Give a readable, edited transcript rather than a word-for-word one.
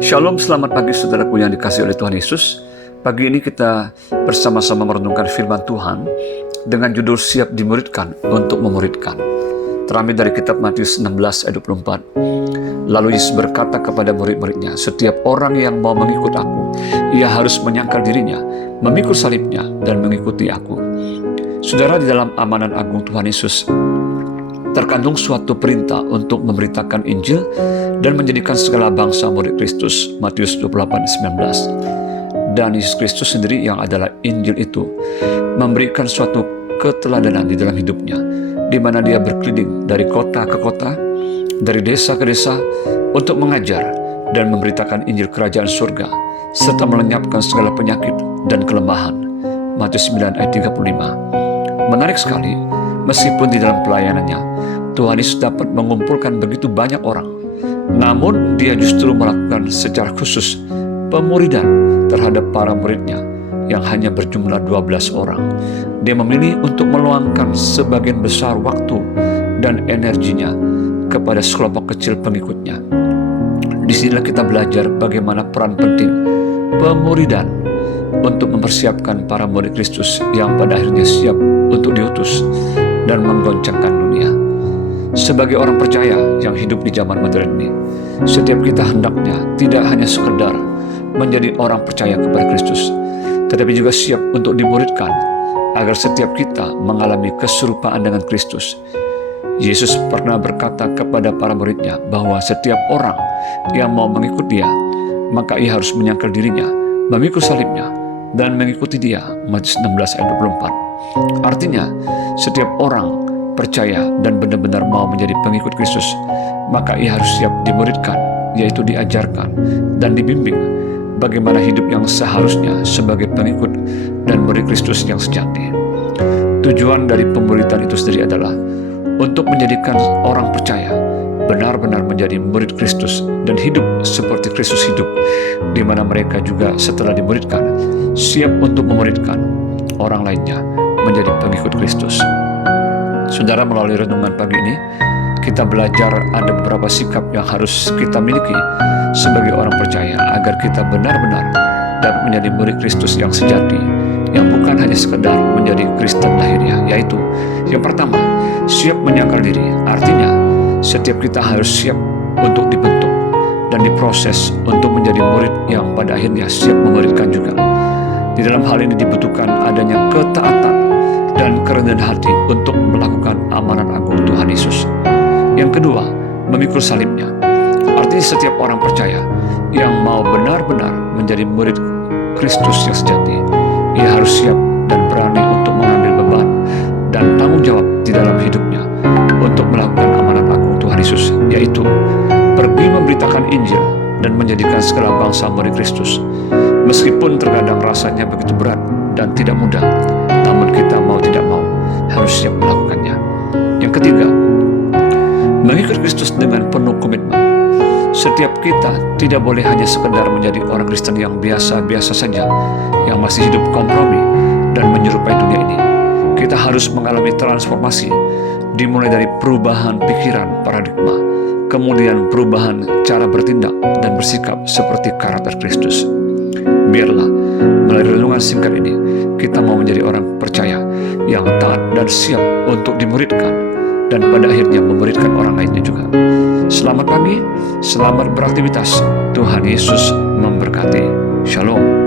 Shalom, selamat pagi saudaraku yang dikasihi oleh Tuhan Yesus. Pagi ini kita bersama-sama merenungkan firman Tuhan dengan judul Siap Dimuridkan untuk Memuridkan. Terambil dari kitab Matius 16 ayat 24. Lalu Yesus berkata kepada murid-muridnya, setiap orang yang mau mengikut aku, ia harus menyangkal dirinya, memikul salibnya, dan mengikuti aku. Saudara, di dalam amanat agung Tuhan Yesus terkandung suatu perintah untuk memberitakan Injil dan menjadikan segala bangsa murid Kristus, Matius 28:19. Dan Yesus Kristus sendiri yang adalah Injil itu memberikan suatu keteladanan di dalam hidupnya, di mana dia berkeliling dari kota ke kota, dari desa ke desa untuk mengajar dan memberitakan Injil kerajaan surga serta melenyapkan segala penyakit dan kelemahan, Matius 9 ayat 35. Menarik sekali, meskipun di dalam pelayanannya Tuhan Yesus dapat mengumpulkan begitu banyak orang, namun dia justru melakukan secara khusus pemuridan terhadap para muridnya yang hanya berjumlah 12 orang. Dia memilih untuk meluangkan sebagian besar waktu dan energinya kepada sekelompok kecil pengikutnya. Di sinilah kita belajar bagaimana peran penting pemuridan untuk mempersiapkan para murid Kristus yang pada akhirnya siap untuk diutus dan menggoncangkan dunia. Sebagai orang percaya yang hidup di zaman modern ini, setiap kita hendaknya tidak hanya sekedar menjadi orang percaya kepada Kristus, tetapi juga siap untuk dimuridkan agar setiap kita mengalami keserupaan dengan Kristus. Yesus pernah berkata kepada para muridnya bahwa setiap orang yang mau mengikut dia, maka ia harus menyangkal dirinya, memikul salibnya, dan mengikuti dia, Matius 16 ayat 24. Artinya, setiap orang percaya dan benar-benar mau menjadi pengikut Kristus, maka ia harus siap dimuridkan, yaitu diajarkan dan dibimbing bagaimana hidup yang seharusnya sebagai pengikut dan murid Kristus yang sejati. Tujuan dari pemuridan itu sendiri adalah untuk menjadikan orang percaya benar-benar menjadi murid Kristus dan hidup seperti Kristus hidup, di mana mereka juga setelah dimuridkan siap untuk memuridkan orang lainnya menjadi pengikut Kristus. Saudara, melalui renungan pagi ini kita belajar ada beberapa sikap yang harus kita miliki sebagai orang percaya agar kita benar-benar dapat menjadi murid Kristus yang sejati, yang bukan hanya sekedar menjadi Kristen lahiriah. Yaitu yang pertama, siap menyangkal diri. Artinya setiap kita harus siap untuk dibentuk dan diproses untuk menjadi murid yang pada akhirnya siap memuridkan juga. Di dalam hal ini dibutuhkan adanya ketaatan dan kerendahan hati untuk melakukan amanat agung Tuhan Yesus. Yang kedua, memikul salibnya. Artinya setiap orang percaya yang mau benar-benar menjadi murid Kristus yang sejati, ia harus siap dan berani untuk mengambil beban dan tanggung jawab di dalam hidupnya untuk melakukan amanat agung Tuhan Yesus, yaitu pergi memberitakan Injil dan menjadikan segala bangsa murid Kristus. Meskipun terkadang rasanya begitu berat dan tidak mudah, namun kita mau tidak mau harus siap melakukannya. Yang ketiga, mengikut Kristus dengan penuh komitmen. Setiap kita tidak boleh hanya sekedar menjadi orang Kristen yang biasa-biasa saja, yang masih hidup kompromi dan menyerupai dunia ini. Kita harus mengalami transformasi, dimulai dari perubahan pikiran paradigma, kemudian perubahan cara bertindak dan bersikap seperti karakter Kristus. Biarlah melalui renungan singkat ini kita mau menjadi orang percaya yang taat dan siap untuk dimuridkan dan pada akhirnya memuridkan orang lainnya juga. Selamat pagi, selamat beraktivitas. Tuhan Yesus memberkati. Shalom.